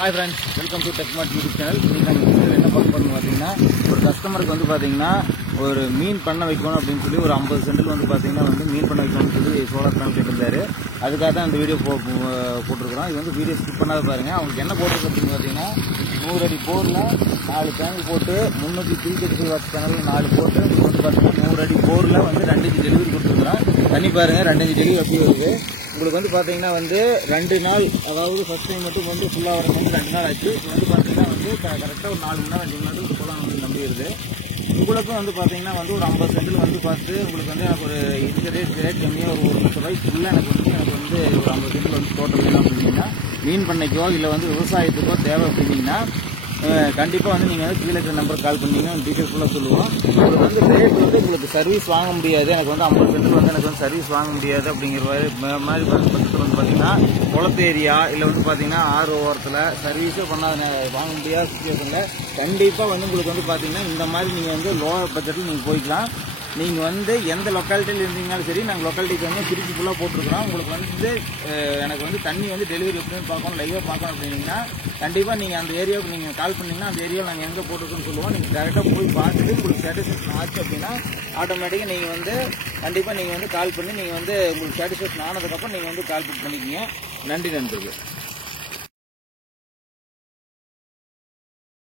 Hi friends, welcome to TechMart YouTube channel. இன்னைக்கு நம்ம வீடியோல என்ன பார்க்க போறோம்னு பாத்தீங்கன்னா ஒரு கஸ்டமருக்கு வந்து பாத்தீங்கன்னா ஒரு மீன் பண்ண வைக்கணும் அப்படினு சொல்லி ஒரு 50 சென்டில் வந்து பாத்தீங்கன்னா மீன் பண்ண வைக்கணும்னு சொல்லி சோலார் பேனல் கேட்டிருந்தாரு. அதுக்காக தான் இந்த வீடியோ போட்டுருக்கோம். இது வந்து வீடியோ ஸ்கிப் பண்ணாத பாருங்க. அவங்களுக்கு என்ன போட்டுருக்கு அப்படின்னு பாத்தீங்கன்னா 100 அடி போர்ல 4 பேனல் போட்டு 335 வாட்ஸ் பேனல் 4 போட்டு வந்து பாத்தீங்கன்னா 100 அடி போர்ல வந்து 2 இன்ச் டெலிவரி கொடுத்துருக்கோம். தண்ணி பாருங்க 2 இன்ச் டெலிவரி அப்படி வருது. உங்களுக்கு வந்து பார்த்தீங்கன்னா வந்து 2 நாள், அதாவது ஃபர்ஸ்ட் டைம் மட்டும் வந்து ஃபுல்லாக வரது வந்து 2 நாள் ஆச்சு. இப்போ வந்து பார்த்தீங்கன்னா வந்து கரெக்டாக ஒரு 4 மணி நேரம் 5 மணி நேரத்துக்கு போகலாம் வந்து நம்பிடுது. உங்களுக்கும் வந்து பார்த்தீங்கன்னா வந்து ஒரு 50 சென்டில் வந்து பார்த்து உங்களுக்கு வந்து எனக்கு ஒரு இந்த ரேட் கம்மியாக ஒரு 1 லட்ச ரூபாய்க்குள்ளே எனக்கு வந்து ஒரு 50 சென்டில் வந்து தோட்டம் வேணும் அப்படின்னா மீன் பண்ணைக்கோ இல்லை வந்து விவசாயத்துக்கோ தேவை அப்படின்னீங்கன்னா கண்டிப்பாக வந்து நீங்கள் வந்து கீழே இருக்கிற நம்பருக்கு கால் பண்ணீங்க டீட்டெயில்ஸ் ஃபுல்லாக சொல்லுவோம். உங்களுக்கு வந்து ரேட் வந்து உங்களுக்கு சர்வீஸ் வாங்க முடியாது, எனக்கு வந்து 50 சென்டில் வந்து எனக்கு வந்து சர்வீஸ் வாங்க முடியாது அப்படிங்கிற மாதிரி பட்சத்தில் வந்து பார்த்தீங்கன்னா குளத்து ஏரியா இல்லை வந்து பார்த்தீங்கன்னா ஆறு ஓரத்தில் சர்வீஸே பண்ணாத வாங்க முடியாத சுச்சுவேஷனில் கண்டிப்பாக வந்து உங்களுக்கு வந்து பார்த்தீங்கன்னா இந்த மாதிரி நீங்கள் வந்து லோவர் பட்ஜெட்டில் நீங்கள் போய்க்கலாம். நீங்கள் வந்து எந்த லொக்காலிட்டியில் இருந்தீங்கனாலும் சரி, நாங்கள் லொக்காலிட்டிக்கு வந்து திருச்சி ஃபுல்லாக போட்டிருக்கிறோம். உங்களுக்கு வந்து எனக்கு வந்து தண்ணி வந்து டெலிவரி எப்படின்னு பார்க்கணும், லைவாக பார்க்கணும் அப்படின்னீங்கன்னா கண்டிப்பாக நீங்கள் அந்த ஏரியாவுக்கு நீங்கள் கால் பண்ணிங்கன்னா அந்த ஏரியாவில் நாங்கள் எங்கே போட்டிருக்கோன்னு சொல்லுவோம். நீங்கள் டேரெக்டாக போய் பார்த்துட்டு உங்களுக்கு சாட்டிஸ்ஃபேக்ஷன் ஆச்சு அப்படின்னா ஆட்டோமேட்டிக்காக நீங்கள் வந்து கண்டிப்பாக நீங்கள் வந்து கால் பண்ணி நீங்கள் வந்து உங்களுக்கு சாட்டிஸ்ஃபேக்ஷன் ஆனதுக்கப்புறம் நீங்கள் வந்து கால் புக் பண்ணிக்கிங்க. நன்றி நண்பர்கள்.